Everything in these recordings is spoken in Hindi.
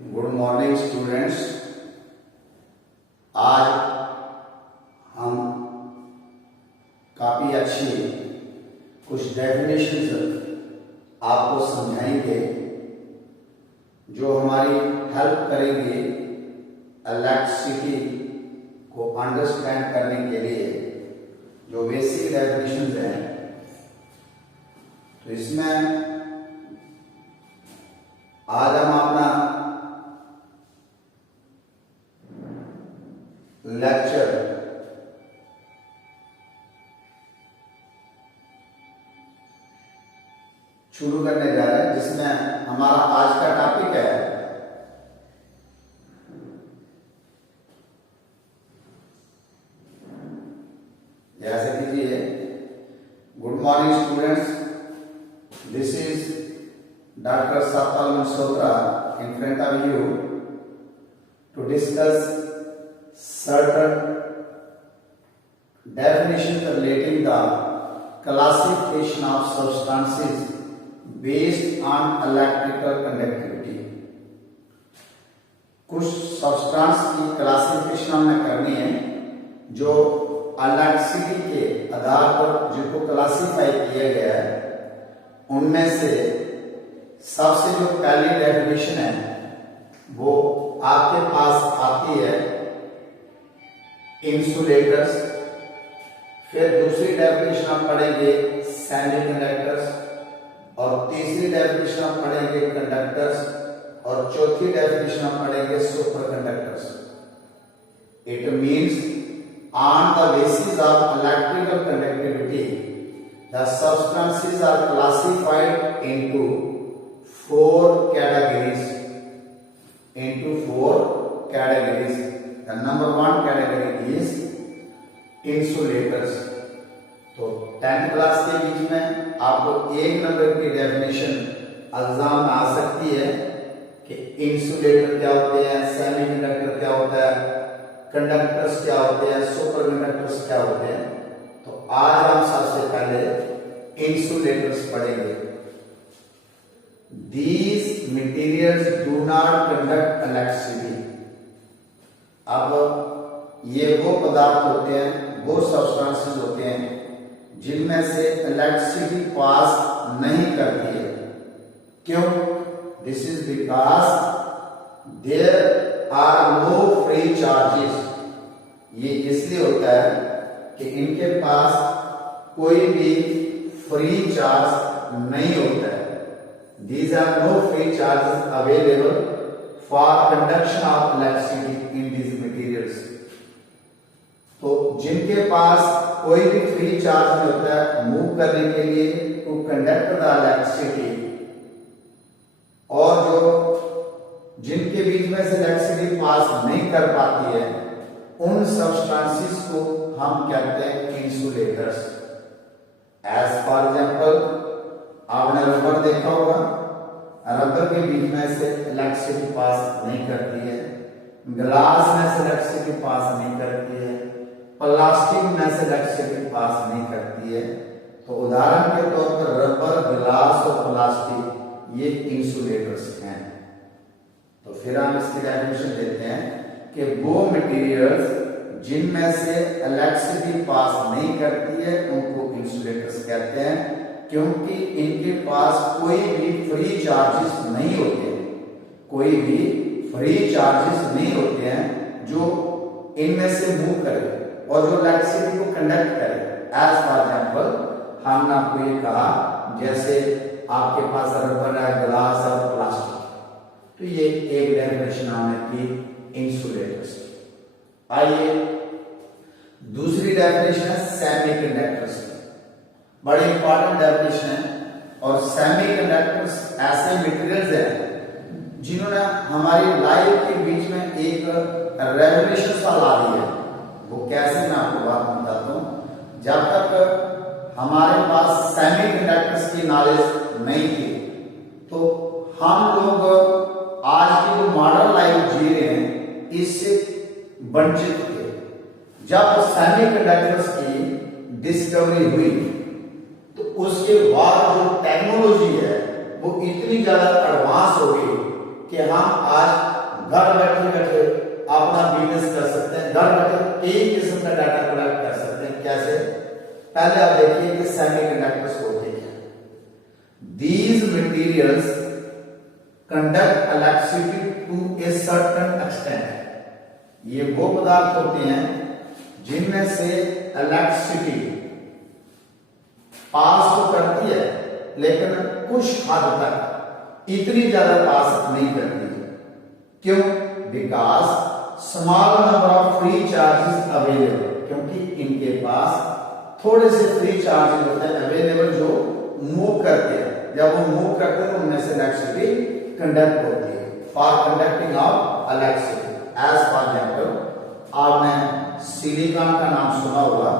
Good morning students. आज हम काफी अच्छी कुछ डेफिनेशंस आपको समझाएंगे जो हमारी हेल्प करेंगे इलेक्ट्रिसिटी को अंडरस्टैंड करने के लिए। जो बेसिक डेफिनेशंस हैं, तो इसमें आज हम अपना लेक्चर शुरू करने जा रहे हैं, जिसमें हमारा आज का टॉपिक है जैसे कीजिए। Good morning students, this is doctor Satpal Malhotra in front of you to discuss certain definitions relating the classification of substances based on electrical conductivity। कुछ सब्सटेंस की क्लासिफिकेशन हमें करनी है जो इलेक्ट्रिसिटी के आधार पर जिनको क्लासिफाई किया गया है। उनमें से सबसे जो पहली डेफिनेशन है वो आपके पास आती है इंसुलेटर्स। फिर दूसरी डेफिनेशन आप पढ़ेंगे सेमीकंडक्टर्स, और तीसरी डेफिनेशन आप पढ़ेंगे कंडक्टर्स, और चौथी डेफिनेशन आप पढ़ेंगे super conductors. It means on the basis of electrical conductivity the substances are classified into four categories. The number one category is insulators। तो 10th क्लास के बीच में आपको एक नंबर की डेफिनेशन एग्जाम में आ सकती है कि इंसुलेटर क्या होते हैं, सेमीकंडक्टर क्या होता है, कंडक्टर्स क्या होते हैं, सुपर कंडक्टर्स क्या होते हैं। तो आज हम सबसे पहले इंसुलेटर्स पढ़ेंगे। These materials do not conduct electricity। अब ये वो पदार्थ होते हैं, वो सब्सटेंसेस होते हैं जिनमें से इलेक्ट्रिसिटी पास नहीं करती है। क्यों? This is because there are no free charges. ये इसलिए होता है कि इनके पास कोई भी फ्री चार्ज नहीं होता है। These are no free charges available for conduction of electricity in these materials। तो जिनके पास कोई भी फ्री चार्ज नहीं होता है मूव करने के लिए टू कंडक्ट द इलेक्ट्रिसिटी, और जो जिनके बीच में से इलेक्ट्रिसिटी पास नहीं कर पाती है, उन सब्सटेंसेस को हम कहते हैं इंसुलेटर्स। एज फॉर एग्जाम्पल, आपने रबर देखा होगा, रबर के बीच में से इलेक्ट्रिसिटी पास नहीं करती है, ग्लास में से इलेक्ट्रिसिटी पास नहीं करती है, प्लास्टिक में से इलेक्ट्रिसिटी पास नहीं करती है। तो उदाहरण के तौर पर रबर, ग्लास और प्लास्टिक ये इंसुलेटर्स हैं। तो फिर हम इसकी डेफिनेशन देते हैं कि वो मटेरियल्स जिनमें से इलेक्ट्रिसिटी पास नहीं करती है उनको इंसुलेटर्स कहते हैं, क्योंकि इनके पास कोई भी फ्री चार्जेस नहीं होते हैं। कोई भी फ्री चार्जेस नहीं होते हैं जो इनमें से मूव करे और जो इलेक्ट्रिसिटी को कंडक्ट करे। एज फॉर एग्जाम्पल, हमने आपको ये कहा जैसे आपके पास रबर है, ग्लास और प्लास्टिक, तो ये एक डेफिनेशन हमने की इंसुलेटर्स। आइए दूसरी डेफिनेशन है सेमीकंडक्टर्स की। बड़ी इंपॉर्टेंट डेफिनेशन है। और सेमीकंडक्टर्स ऐसे मटेरियल्स हैं जिन्होंने हमारी लाइफ के बीच में एक रेवोल्यूशन सा ला दिया है। वो कैसे, मैं आपको बात बताता हूँ। जब तक हमारे पास सेमीकंडक्टर्स की नॉलेज नहीं थी तो हम लोग आज की जो मॉडर्न लाइफ जी रहे हैं इससे वंचित थे। जब सेमीकंडक्टर्स की डिस्कवरी हुई उसके बाद जो टेक्नोलॉजी है वो इतनी ज्यादा एडवांस हो गई कि हम आज घर बैठे बैठे अपना बिजनेस कर सकते हैं, घर बैठे कई किस्म का डाटा कलेक्ट कर सकते हैं। कैसे? पहले आप देखिए कि सेमीकंडक्टर्स होते क्या। These materials conduct electricity to a certain extent. ये वो पदार्थ होते हैं जिनमें से इलेक्ट्रिसिटी पास तो करती है लेकिन कुछ हद तक इतनी ज्यादा पास नहीं करती है। क्यों? Because small number of free charges available, क्योंकि इनके पास थोड़े से फ्री चार्जेस होते हैं अवेलेबल जो मूव करते हैं। जब वो मूव करते हैं तो उनमें से इलेक्ट्रिसिटी कंडक्ट होती है। For conducting of electricity as for example, आपने सिलिकॉन का नाम सुना होगा,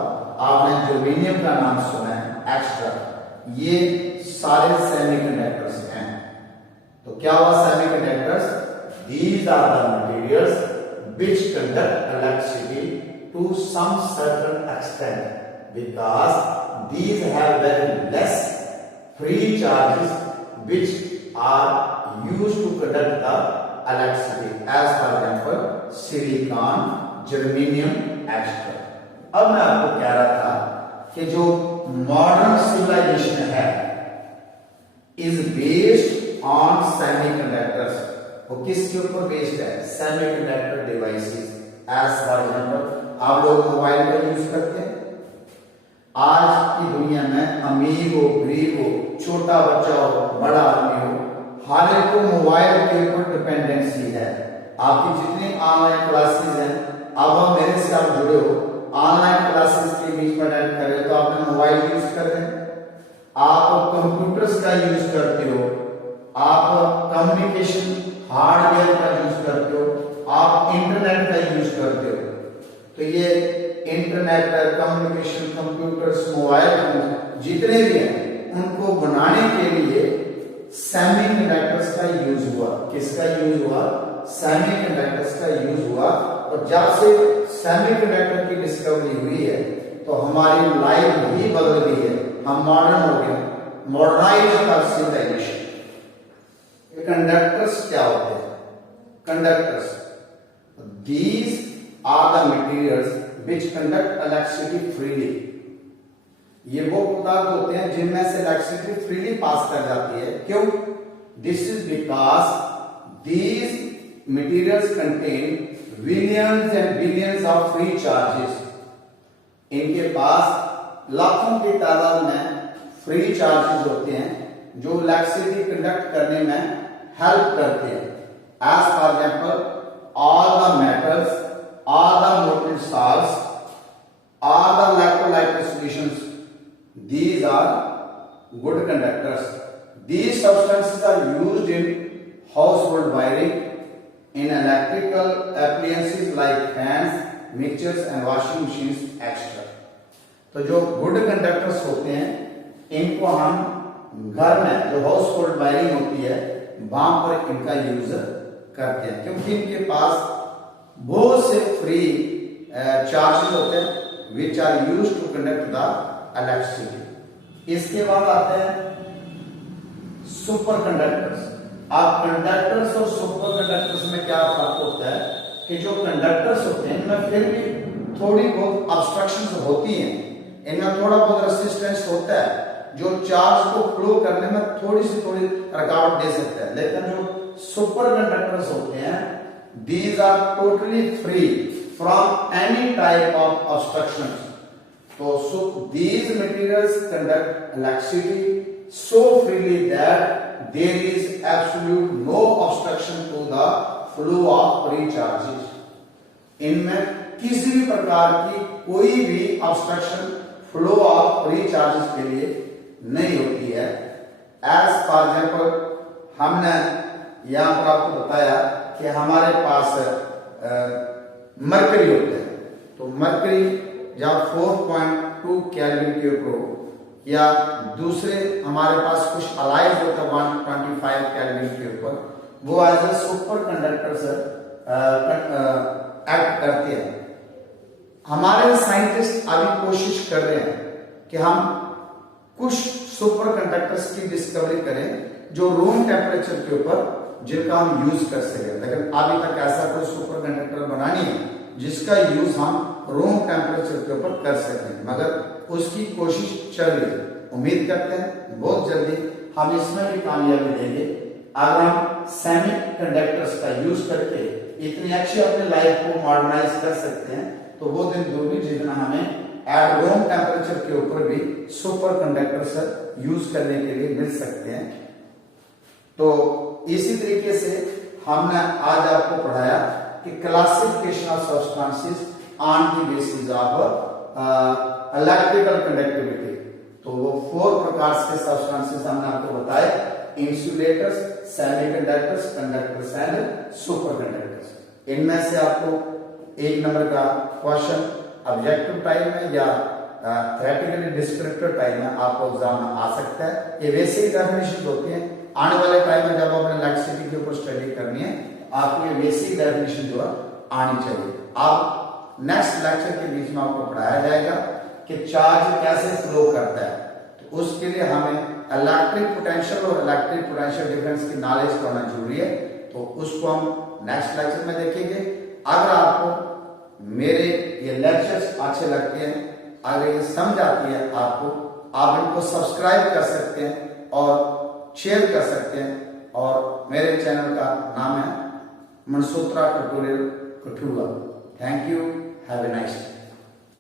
आपने जर्मेनियम का नाम सुना है, एक्स्ट्रा, ये सारे सेमीकंडक्टर्स हैं। तो क्या हुआ semiconductors? These are the materials which conduct electricity to some certain extent because these have very less free charges which are used to conduct the electricity, as for example silicon, germanium, etc. अब मैं आपको कह रहा था कि जो मॉडर्न सिविलाइजेशन है इज बेस्ड ऑन सेमीकंडक्टर्स। वो किसके ऊपर बेस्ड है? Semiconductor devices. As for example, आप लोग मोबाइल का यूज करते हैं। आज की दुनिया में अमीर हो, गरीब हो, छोटा बच्चा हो, बड़ा आदमी हो, हर एक को मोबाइल के ऊपर डिपेंडेंसी है। आपकी जितनी ऑनलाइन क्लासेस हैं, अब आप मेरे साथ जुड़े हो, ऑनलाइन क्लासेस के बीच में अटेंड कर रहे हो तो आपने मोबाइल यूज कर रहे हैं, आप कंप्यूटर्स का यूज करते हो, आप कम्युनिकेशन हार्डवेयर का यूज करते हो, आप इंटरनेट का यूज करते हो। तो ये इंटरनेट, कम्युनिकेशन, कंप्यूटर्स, मोबाइल जितने भी हैं उनको बनाने के लिए सेमीकंडक्टर्स का यूज हुआ। किसका यूज हुआ? सेमीकंडक्टर्स का यूज हुआ। और जब से सेमीकंडक्टर की डिस्कवरी हुई है तो हमारी लाइफ ही बदल गई है। हम मॉडर्न हो गए, मॉडर्नाइज्ड आवर सिविलाइजेशन। कंडक्टर्स क्या होते हैं? Conductors, these are the materials which conduct electricity freely. ये वो पदार्थ होते हैं जिनमें से इलेक्ट्रिसिटी फ्रीली पास कर जाती है। क्यों? This is because these materials contain billions and billions of free charges. इनके पास लाखों की तादाद में फ्री चार्जेस होते हैं जो इलेक्ट्रिसिटी कंडक्ट करने में हेल्प करते हैं। As for example, all the metals, all the molten salts, all the electrolyte solutions, these are good conductors. These substances are used in household wiring, in electrical appliances like fans, mixers and washing machines, etc. तो जो गुड कंडक्टर्स होते हैं इनको हम घर में जो हाउस होल्ड वायरिंग होती है वहां पर इनका यूज करते हैं, क्योंकि इनके पास बहुत से फ्री चार्जेस होते हैं which are used to conduct the electricity. इसके बाद आते हैं सुपर कंडक्टर्स। आप कंडक्टर्स और सुपर कंडक्टर्स में क्या फर्क होता है कि जो कंडक्टर्स होते हैं इनमें फिर भी थोड़ी बहुत ऑब्स्ट्रक्शंस होती हैं, इनमें थोड़ा बहुत रेसिस्टेंस होता है जो चार्ज को फ्लो करने में थोड़ी रुकावट दे सकता है। लेकिन जो सुपर कंडक्टर्स होते हैं these are totally free from any type of obstruction. तो these materials conduct electricity so freely that there is absolute no obstruction to the flow of free charges. इनमें किसी भी प्रकार की कोई भी obstruction flow of free charges के लिए नहीं होती है। एज फॉर एग्जाम्पल, हमने यहां पर आपको बताया कि हमारे पास मरकरी होते हैं, तो मरकरी या 4.2 केल्विन के ऊपर या दूसरे हमारे पास कुछ अलाइज होता है 125 केल्विन के ऊपर, वो एज ए सुपर कंडक्टर से एक्ट करते हैं। हमारे साइंटिस्ट अभी कोशिश कर रहे हैं कि हम कुछ सुपर कंडक्टर्स की डिस्कवरी करें जो रूम टेम्परेचर के ऊपर जिनका हम यूज कर सके। लेकिन अभी तक ऐसा कोई सुपर कंडक्टर बना नहीं है जिसका यूज हम रूम टेम्परेचर के ऊपर कर सकें, मगर उसकी कोशिश चल रही है। उम्मीद करते हैं बहुत जल्दी हम इसमें भी कामयाबी देंगे। अगर हम सेमी कंडक्टर्स का यूज करके इतनी अच्छी अपनी लाइफ को मॉडर्नाइज कर सकते हैं तो वो दिन दूर नहीं जितना हमें एट रूम टेम्परेचर के ऊपर भी सुपर कंडक्टर यूज करने के लिए मिल सकते हैं। तो इसी तरीके से हमने आज आपको पढ़ाया कि classification of substances on the basis of electrical conductivity. तो वो 4 प्रकार के सब्सटेंसेस हमने आपको बताए, insulators, semiconductors, conductors and super conductors. इनमें से आपको 1 नंबर का क्वेश्चन ऑब्जेक्टिव टाइप में या थ्योरेटिकली डिस्क्रिप्टिव टाइप में आपको एग्जाम में आ सकता है। ये वैसे ही डेफिनेशन होती है, आने वाले टाइम में जब आपने इलेक्ट्रिसिटी के ऊपर स्टडी करनी है आपको ये बेसिक डेफिनेशन जो है आनी चाहिए। अब नेक्स्ट लेक्चर के बीच में आपको पढ़ाया जाएगा कि चार्ज कैसे फ्लो करता है, तो उसके लिए हमें इलेक्ट्रिक पोटेंशियल और इलेक्ट्रिक पोटेंशियल डिफरेंस की नॉलेज करना जरूरी है। तो उसको हम नेक्स्ट लेक्चर में देखेंगे। अगर आपको मेरे ये लेक्चर्स अच्छे लगते हैं, अगर ये समझ आती है आपको, आप इनको सब्सक्राइब कर सकते हैं और शेयर कर सकते हैं। और मेरे चैनल का नाम है Mansutra tutorial Kathua. Thank you, have a nice day.